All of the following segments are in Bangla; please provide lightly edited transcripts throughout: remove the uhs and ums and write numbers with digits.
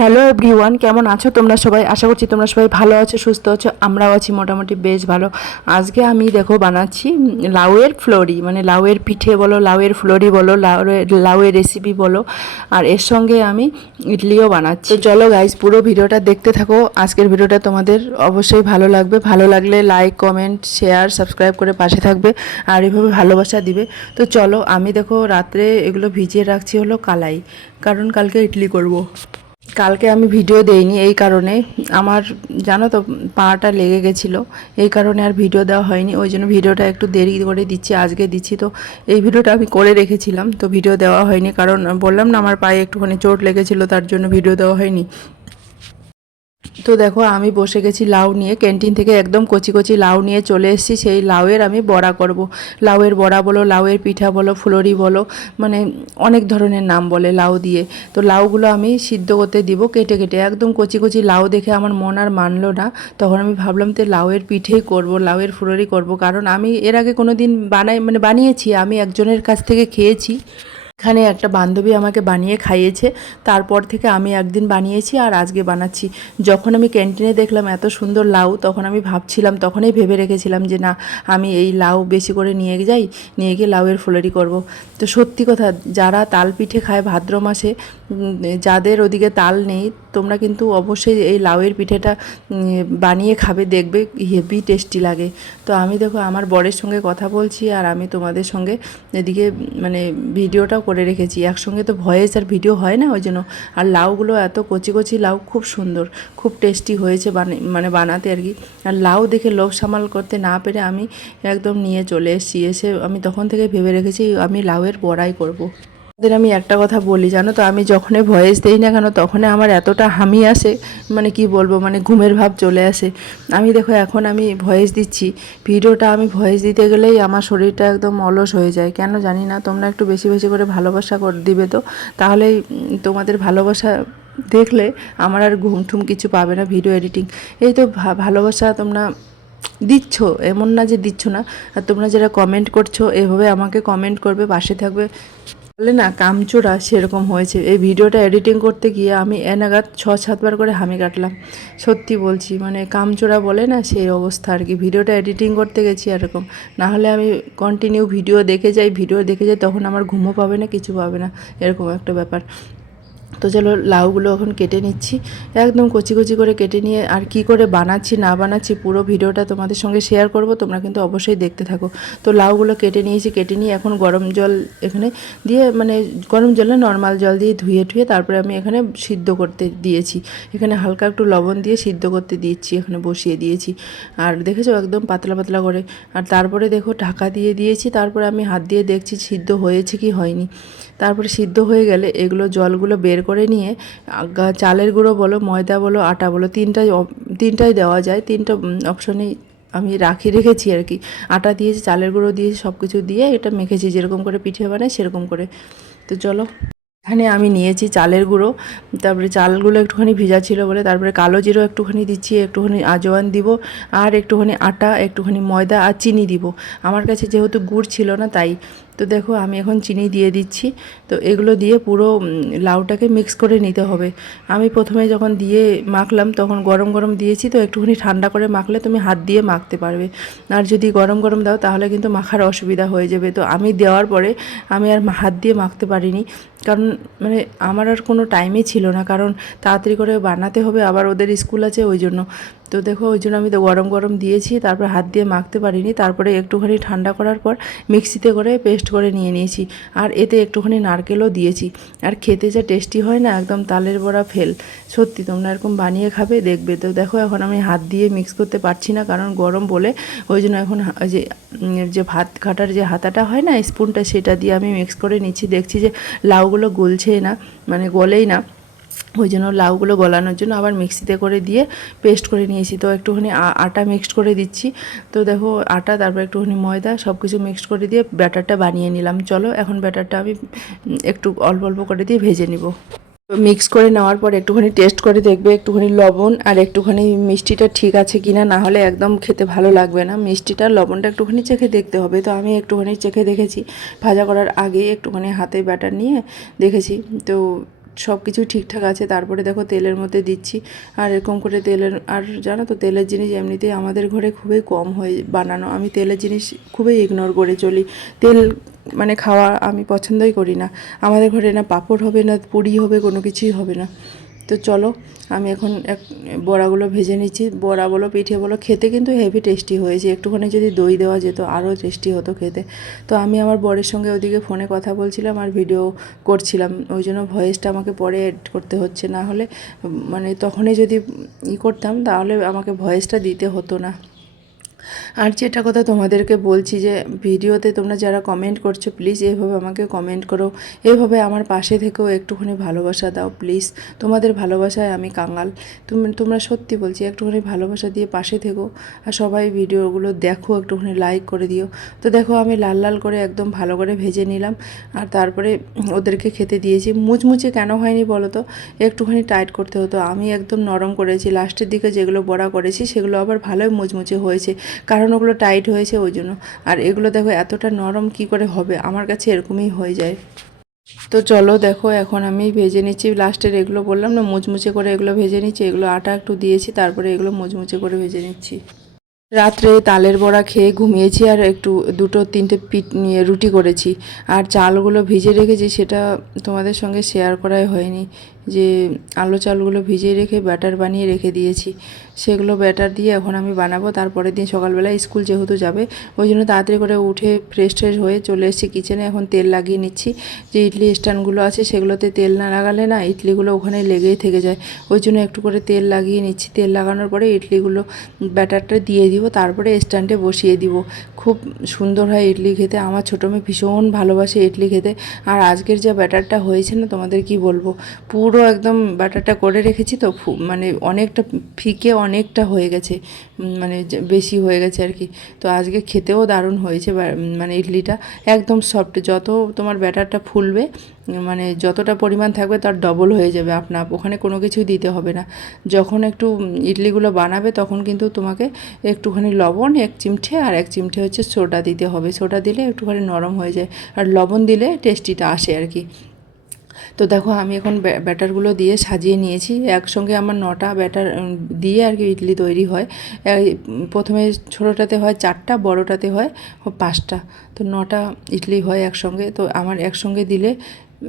হ্যালো এভরিওয়ান, কেমন আছো তোমরা সবাই? আশা করছি তোমরা সবাই ভালো আছো, সুস্থ আছো। আমরাও আছি মোটামুটি বেশ ভালো। আজকে আমি দেখো বানাচ্ছি লাউয়ের ফ্লোরি, মানে লাউয়ের পিঠে বলো, লাউয়ের ফ্লোরি বলো, লাউয়ের রেসিপি বলো, আর এর সঙ্গে আমি ইডলিও বানাচ্ছি। তো চলো গাইস, পুরো ভিডিওটা দেখতে থাকো। আজকের ভিডিওটা তোমাদের অবশ্যই ভালো লাগবে। ভালো লাগলে লাইক, কমেন্ট, শেয়ার, সাবস্ক্রাইব করে পাশে থাকবে আর এভাবে ভালোবাসা দিবে। তো চলো, আমি দেখো রাত্রে এগুলো ভিজিয়ে রাখছি হলো কালাই, কারণ কালকে ইডলি করব। কালকে আমি ভিডিও দেইনি এই কারণে, আমার জানো তো পাটা লেগে গেছিলো, এই কারণে আর ভিডিও দেওয়া হয়নি। ওই জন্য ভিডিওটা একটু দেরি করে দিচ্ছি, আজকে দিচ্ছি। তো এই ভিডিওটা আমি করে রেখেছিলাম, তো ভিডিও দেওয়া হয়নি, কারণ বললাম না আমার পায়ে একটুখানি চোট লেগেছিলো, তার জন্য ভিডিও দেওয়া হয়নি। তো দেখো আমি বসে গেছি লাউ নিয়ে, ক্যান্টিন থেকে একদম কচি কচি লাউ নিয়ে চলে এসেছি। সেই লাউয়ের আমি বড়া করব। লাউয়ের বড়া বলো, লাউয়ের পিঠা বলো, ফুলরি বলো, মানে অনেক ধরনের নাম বলে লাউ দিয়ে। তো লাউগুলো আমি সিদ্ধ করতে দিব কেটে কেটে, একদম কচি কচি লাউ দেখে আমার মন আর মানলো না। তখন আমি ভাবলাম তো লাউয়ের পিঠেই করব, লাউয়ের ফুলরি করব, কারণ আমি এর আগে কোনো দিন বানিয়েছি, আমি একজনের কাছ থেকে খেয়েছি। এখানে একটা বান্ধবী আমাকে বানিয়ে খাইয়েছে, তারপর থেকে আমি একদিন বানিয়েছি আর আজকে বানাচ্ছি। যখন আমি ক্যান্টিনে দেখলাম এত সুন্দর লাউ, তখন আমি ভাবছিলাম, তখনই ভেবে রেখেছিলাম যে না, আমি এই লাউ বেশি করে নিয়ে যাই, নিয়ে গিয়ে লাউয়ের ফুলরি করব। তো সত্যি কথা, যারা তাল পিঠে খায় ভাদ্র মাসে, যাদের ওদিকে তাল নেই, তোমরা কিন্তু অবশ্যই এই লাউয়ের পিঠেটা বানিয়ে খাবে, দেখবে হেভি টেস্টি লাগে। তো আমি দেখো আমার বরের সঙ্গে কথা বলছি আর আমি তোমাদের সঙ্গে এদিকে মানে ভিডিওটাও করে রেখেছি একসঙ্গে, তো ভয়েস আর ভিডিও হয় না ওই জন্য। আর লাউগুলো এত কচি কচি লাউ, খুব সুন্দর, খুব টেস্টি হয়েছে বানাতে আর কি। আর লাউ দেখে লোভ সামাল করতে না পেরে আমি একদম নিয়ে চলে এসেছি। এসে আমি তখন থেকে ভেবে রেখেছি আমি লাউয়ের বড়াই করব। ওদের আমি একটা কথা বলি জানো তো, আমি যখনই ভয়েস দিই না কেন, তখনই আমার এতটা হামি আসে, মানে কি বলবো, মানে ঘুমের ভাব চলে আসে। আমি দেখো এখন আমি ভয়েস দিচ্ছি, ভিডিওটা আমি ভয়েস দিতে গেলেই আমার শরীরটা একদম অলস হয়ে যায়, কেন জানি না। তোমরা একটু বেশি বেশি করে ভালোবাসা করে দিবে, তো তাহলেই তোমাদের ভালোবাসা দেখলে আমার আর ঘুম ঠুম কিছু পাবে না। ভিডিও এডিটিং এই তো ভালোবাসা তোমরা দিচ্ছ, এমন না যে দিচ্ছ না। আর তোমরা যারা কমেন্ট করছো, এভাবে আমাকে কমেন্ট করবে, পাশে থাকবে, বলে না কামচোরা, সেরকম হয়েছে। এই ভিডিওটা এডিটিং করতে গিয়ে আমি এনাগাত 6-7 বার করে হামি কাটলাম, সত্যি বলছি, মানে কামচোরা বলে না, সেই অবস্থা আর কি। ভিডিওটা এডিটিং করতে গেছি এরকম, না হলে আমি কন্টিনিউ ভিডিও দেখে যাই, তখন আমার ঘুমও পাবে না, কিছু পাবে না, এরকম একটা ব্যাপার। তো চলো লাউগুলো এখন কেটে নিচ্ছি, একদম কচি কচি করে কেটে নিয়ে, আর কি করে বানাচ্ছি না বানাচ্ছি পুরো ভিডিওটা তোমাদের সঙ্গে শেয়ার করব, তোমরা কিন্তু অবশ্যই দেখতে থাকো। তো লাউগুলো কেটে নিয়েছি, কেটে নিয়ে এখন গরম জল এখানে দিয়ে, মানে গরম জলে নর্মাল জল দিয়ে ধুয়ে তারপরে আমি এখানে সিদ্ধ করতে দিয়েছি। এখানে হালকা একটু লবণ দিয়ে সিদ্ধ করতে দিয়েছি, এখানে বসিয়ে দিয়েছি। আর দেখেছো একদম পাতলা পাতলা করে। আর তারপরে দেখো ঢাকা দিয়ে দিয়েছি, তারপরে আমি হাত দিয়ে দেখছি সিদ্ধ হয়েছে কি হয়নি। তারপরে সিদ্ধ হয়ে গেলে এগুলো জলগুলো বের করে নিয়ে, চালের গুঁড়ো বলো, ময়দা বলো, আটা বলো, তিনটাই দেওয়া যায়, তিনটা অপশনেই আমি রেখেছি আর কি। আটা দিয়েছি, চালের গুঁড়ো দিয়েছি, সব কিছু দিয়ে এটা মেখেছি, যেরকম করে পিঠে বানাই সেরকম করে। তো চলো, এখানে আমি নিয়েছি চালের গুঁড়ো, তারপরে চালগুলো একটুখানি ভিজা ছিল বলে, তারপরে কালো জিরো একটুখানি দিচ্ছি, একটুখানি আজওয়ান দিব, আর একটুখানি আটা, একটুখানি ময়দা আর চিনি দিব। আমার কাছে যেহেতু গুড় ছিল না তাই। তো দেখো আমি এখন চিনি দিয়ে দিচ্ছি। তো এগুলো দিয়ে পুরো লাউটাকে মিক্স করে নিতে হবে। আমি প্রথমে যখন দিয়ে মাখলাম তখন গরম গরম দিয়েছি, তো একটুখানি ঠান্ডা করে মাখলে তুমি হাত দিয়ে মাখতে পারবে। আর যদি গরম গরম দাও তাহলে কিন্তু মাখার অসুবিধা হয়ে যাবে। তো আমি দেওয়ার পরে আমি আর হাত দিয়ে মাখতে পারিনি, কারণ মানে আমার আর কোনো টাইমই ছিল না, কারণ তাড়াতাড়ি করে বানাতে হবে, আবার ওদের স্কুল আছে ওই জন্য। তো দেখো ওই জন্য আমি তো গরম গরম দিয়েছি, তারপর হাত দিয়ে মাখতে পারিনি। তারপরে একটুখানি ঠান্ডা করার পর মিক্সিতে করে পেস্ট করে নিয়ে নিয়েছি, আর এতে একটুখানি নারকেলও দিয়েছি। আর খেতে যা টেস্টি হয় না, একদম তালের বড়া ফেল। সত্যি তোমরা এরকম বানিয়ে খাবে, দেখবে। তো দেখো এখন আমি হাত দিয়ে মিক্স করতে পারছি না, কারণ গরম বলে, ওই জন্য এখন যে ভাত কাটার যে হাতাটা হয় না, স্পুনটা, সেটা দিয়ে আমি মিক্স করে নিচ্ছি। দেখছি যে লাউগুলো গলছেই না, মানে গলেই না, ওই জন্য লাউগুলো গলানোর জন্য আবার মিক্সিতে করে দিয়ে পেস্ট করে নিয়েছি। তো একটুখানি আটা মিক্সড করে দিচ্ছি। তো দেখো আটা, তারপর একটুখানি ময়দা, সব কিছু মিক্সড করে দিয়ে ব্যাটারটা বানিয়ে নিলাম। চলো এখন ব্যাটারটা আমি একটু অল্প অল্প করে দিয়ে ভেজে নিব। মিক্স করে নেওয়ার পর একটুখানি টেস্ট করে দেখবে, একটুখানি লবণ আর একটুখানি মিষ্টিটা ঠিক আছে কিনা, না হলে একদম খেতে ভালো লাগবে না। মিষ্টিটা লবণটা একটুখানি চেখে দেখতে হবে। তো আমি একটুখানি চেখে দেখেছি, ভাজা করার আগে একটুখানি হাতে ব্যাটার নিয়ে দেখেছি। তো সব কিছু ঠিকঠাক আছে। তারপরে দেখো তেলের মধ্যে দিচ্ছি, আর এরকম করে তেলের, আর জানো তো তেলের জিনিস এমনিতেই আমাদের ঘরে খুবই কম হয় বানানো। আমি তেলের জিনিস খুবই ইগনোর করে চলি। তেল মানে খাওয়া আমি পছন্দই করি না। আমাদের ঘরে না পাঁপড় হবে, না পুরি হবে, কোনো কিছুই হবে না। তো চলো আমি এখন বড়াগুলো ভেজে নিচ্ছি। বড়া বলো পিঠে বলো, খেতে কিন্তু হেভি টেস্টি হয়েছে। একটুখানি যদি দই দেওয়া যেত আরও টেস্টি হতো খেতে। তো আমি আমার বরের সঙ্গে ওদিকে ফোনে কথা বলছিলাম আর ভিডিও করছিলাম, ওই জন্য ভয়েসটা আমাকে পরে এড করতে হচ্ছে। না হলে মানে তখনই যদি করতাম তাহলে আমাকে ভয়েসটা দিতে হতো না। আর যেটা কথা তোমাদেরকে বলছি যে ভিডিওতে তোমরা যারা কমেন্ট করছো প্লিজ এইভাবে আমাকে কমেন্ট করো, এইভাবে আমার পাশে থেকেও একটুখানি ভালোবাসা দাও প্লিজ। তোমাদের ভালোবাসায় আমি কাঙাল। তোমরা সত্যি বলছি, একটুখানি ভালোবাসা দিয়ে পাশে থেকো, আর সবাই ভিডিওগুলো দেখো, একটুখানি লাইক করে দিও। তো দেখো আমি লাল লাল করে একদম ভালো করে ভেজে নিলাম, আর তারপরে ওদেরকে খেতে দিয়েছি। মুচমুচে কেন হয়নি বলো তো, একটুখানি টাইট করতে হতো। আমি একদম নরম করেছি, লাস্টের দিকে যেগুলো বড়া করেছি সেগুলো আবার ভালোই মুচমুচে হয়েছে, কারণ ওগুলো টাইট হয়েছে ওই জন্য। আর এগুলো দেখো এতটা নরম কি করে হবে, আমার কাছে এরকমই হয়ে যায়। তো চলো দেখো এখন আমি ভেজে নিচ্ছি। লাস্টের এগুলো বললাম না মুচমুচে করে এগুলো ভেজে নিচ্ছি, এগুলো আটা একটু দিয়েছি, তারপরে এগুলো মুচমুচে করে ভেজে নিচ্ছি। রাত্রে তালের বড়া খেয়ে ঘুমিয়েছি, আর একটু দুটো তিনটে পিঠ নিয়ে রুটি করেছি। আর চালগুলো ভিজে রেখেছি, সেটা তোমাদের সঙ্গে শেয়ার করাই হয়নি, যে আলো চালগুলো ভিজিয়ে রেখে ব্যাটার বানিয়ে রেখে দিয়েছি। সেগুলো ব্যাটার দিয়ে এখন আমি বানাবো। তারপরের দিন সকালবেলা স্কুল যেহেতু যাবে, ওই জন্য তাড়াতাড়ি করে উঠে ফ্রেশ ট্রেশ হয়ে চলে এসেছি কিচেনে। এখন তেল লাগিয়ে নিচ্ছি। যে ইডলি স্ট্যান্ডগুলো আছে সেগুলোতে তেল না লাগালে না ইডলিগুলো ওখানে লেগেই থেকে যায়, ওই জন্য একটু করে তেল লাগিয়ে নিচ্ছি। তেল লাগানোর পরে ইডলিগুলো ব্যাটারটা দিয়ে দিব, তারপরে স্ট্যান্ডে বসিয়ে দিব। খুব সুন্দর হয় ইডলি খেতে। আমার ছোটো মেয়ে ভীষণ ভালোবাসে ইডলি খেতে। আর আজকের যে ব্যাটারটা হয়েছে না তোমাদের কি বলবো, পুরো একদম ব্যাটারটা করে রেখেছি তো মানে অনেকটা ফিকে অনেকটা হয়ে গেছে, মানে বেশি হয়ে গেছে আর কি। তো আজকে খেতেও দারুণ হয়েছে, মানে ইডলিটা একদম সফট। যত তোমার ব্যাটারটা ফুলবে, মানে যতটা পরিমাণ থাকবে তার ডবল হয়ে যাবে আপনা আপ, ওখানে কোনো কিছুই দিতে হবে না। যখন একটু ইডলিগুলো বানাবে তখন কিন্তু তোমাকে একটুখানি লবণ 1 চিমটে আর 1 চিমটে হচ্ছে সোডা দিতে হবে। সোডা দিলে একটুখানি নরম হয়ে যায়, আর লবণ দিলে টেস্টিটা আসে আর কি। তো দেখো আমি এখন ব্যাটারগুলো দিয়ে সাজিয়ে নিয়েছি। একসঙ্গে আমার 9টা ব্যাটার দিয়ে আর কি ইডলি তৈরি হয়। প্রথমে ছোটোটাতে হয় 4টা, বড়োটাতে হয় 5টা। তো 9টা ইডলি হয় একসঙ্গে। তো আমার একসঙ্গে দিলে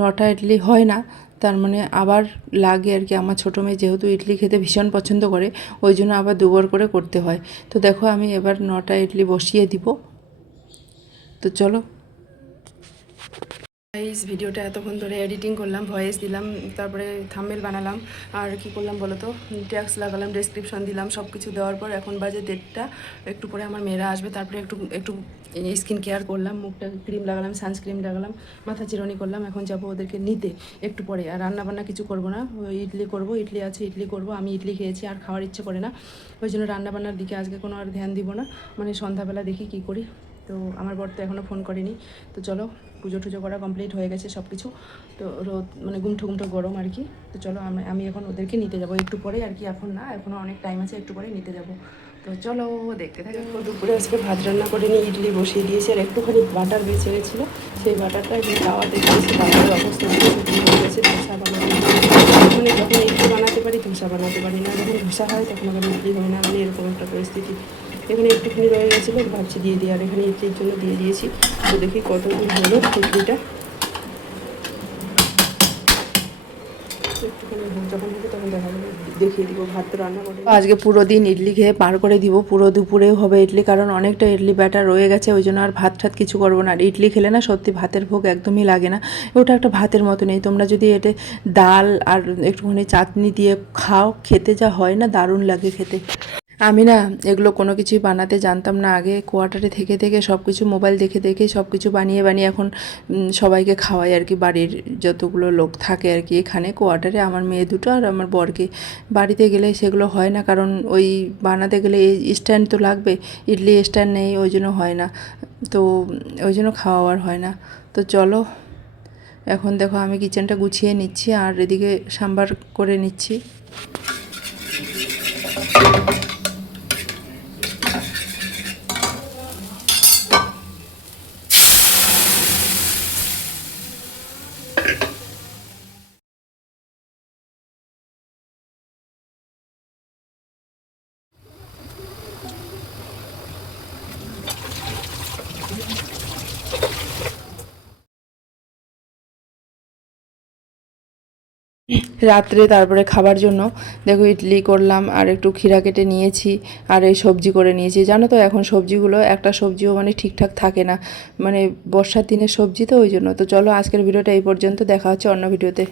9টা ইডলি হয় না, তার মানে আবার লাগে আর কি। আমার ছোটো মেয়ে যেহেতু ইডলি খেতে ভীষণ পছন্দ করে, ওই জন্য আবার দুবার করে করতে হয়। তো দেখো আমি এবার 9টা ইডলি বসিয়ে দিব। তো চলো এই ভিডিওটা এতক্ষণ ধরে এডিটিং করলাম, ভয়েস দিলাম, তারপরে থাম্বনেল বানালাম, আর কি করলাম বলো তো, ট্যাক্স লাগালাম, ডেসক্রিপশন দিলাম, সব কিছু দেওয়ার পর এখন বাজে 1:30। একটু পরে আমার মেয়েরা আসবে, তারপরে একটু একটু স্কিন কেয়ার করলাম, মুখটা ক্রিম লাগালাম, সানস্ক্রিন লাগালাম, মাথা চিরুনি করলাম। এখন যাব ওদেরকে নিতে একটু পরে। আর রান্নাবান্না কিছু করব না, ইডলি করব, ইডলি আছে ইডলি করব। আমি ইডলি খেয়েছি আর খাওয়ার ইচ্ছে করে না, ওই জন্য রান্নাবান্নার দিকে আজকে কোনো আর ধ্যান দিব না। মানে সন্ধ্যাবেলা দেখি কি করি। তো আমার বর তো এখনও ফোন করেনি। তো চলো পুজো টুজো করা কমপ্লিট হয়ে গেছে সব কিছু। তো রোদ মানে গুমঠো গুমঠো গরম আর কি। তো চলো আমি এখন ওদেরকে নিতে যাব একটু পরে আর কি, এখন না, এখনও অনেক টাইম আছে, একটু পরে নিতে যাব। তো চলো দেখতে থাকি। দুপুরে আজকে ভাত রান্না করে নিয়ে ইডলি বসিয়ে দিয়েছি, আর একটুখানি বাটার বেঁচে গেছিলো, সেই বাটারটা একটু তাওয়াতে দিয়েছি। বাটারের অবস্থা হয়ে গেছে। ধোসা বানাতে, মানে যখন ইডলি বানাতে পারি ধোসা বানাতে পারি না, যখন ধোসা হয় তখন আবার ইডলি হয় না, মানে এরকম একটা পরিস্থিতি। এখানে একটুখানি রয়ে গেছিলো, ভাবছি দিয়ে দিই, আর এখানে ইডলির জন্য দিয়ে দিয়েছি। তো দেখি কতদিন হলো ইডলিটা, একটুখানি যখন হবে তখন দেখা যাবে, দেখিয়ে দিব। ভাত তো রান্না করে আজকে পুরো দিন ইডলি খেয়ে পার করে দিব, পুরো দুপুরেও হবে ইডলি, কারণ অনেকটা ইডলি ব্যাটার রয়ে গেছে, ওই জন্য আর ভাত ঠাত কিছু করবো না। আর ইডলি খেলে না সত্যি ভাতের ভোগ একদমই লাগে না, ওটা একটা ভাতের মতো নেই। তোমরা যদি এটা ডাল আর একটুখানি চাটনি দিয়ে খাও, খেতে যা হয় না, দারুণ লাগে খেতে। আমি না এগুলো কোনো কিছুই বানাতে জানতাম না আগে। কোয়ার্টারে থেকে থেকে সব কিছু মোবাইল দেখে দেখে সব কিছু বানিয়ে বানিয়ে এখন সবাইকে খাওয়াই আর কি, বাড়ির যতগুলো লোক থাকে আর কি এখানে কোয়ার্টারে, আমার মেয়ে দুটো আর আমার বরকে। বাড়িতে গেলে সেগুলো হয় না, কারণ ওই বানাতে গেলে স্ট্যান্ড তো লাগবে, ইডলি স্ট্যান্ড নেই, ওই জন্য হয় না। তো ওই জন্য খাওয়া আর হয় না। তো চলো এখন দেখো আমি কিচেনটা গুছিয়ে নিচ্ছি, আর এদিকে সাম্বার করে নিচ্ছি। রাত্রে তারপরে খাবার জন্য দেখো ইডলি করলাম আর একটু ক্ষীরা কেটে নিয়েছি আর এই সবজি করে নিয়েছি। জানো তো এখন সবজিগুলো একটা সবজিও মানে ঠিকঠাক থাকে না, মানে বর্ষার দিনের সবজি তো ওই জন্য। তো চলো আজকের ভিডিওটা এই পর্যন্ত, দেখা হচ্ছে অন্য ভিডিওতে।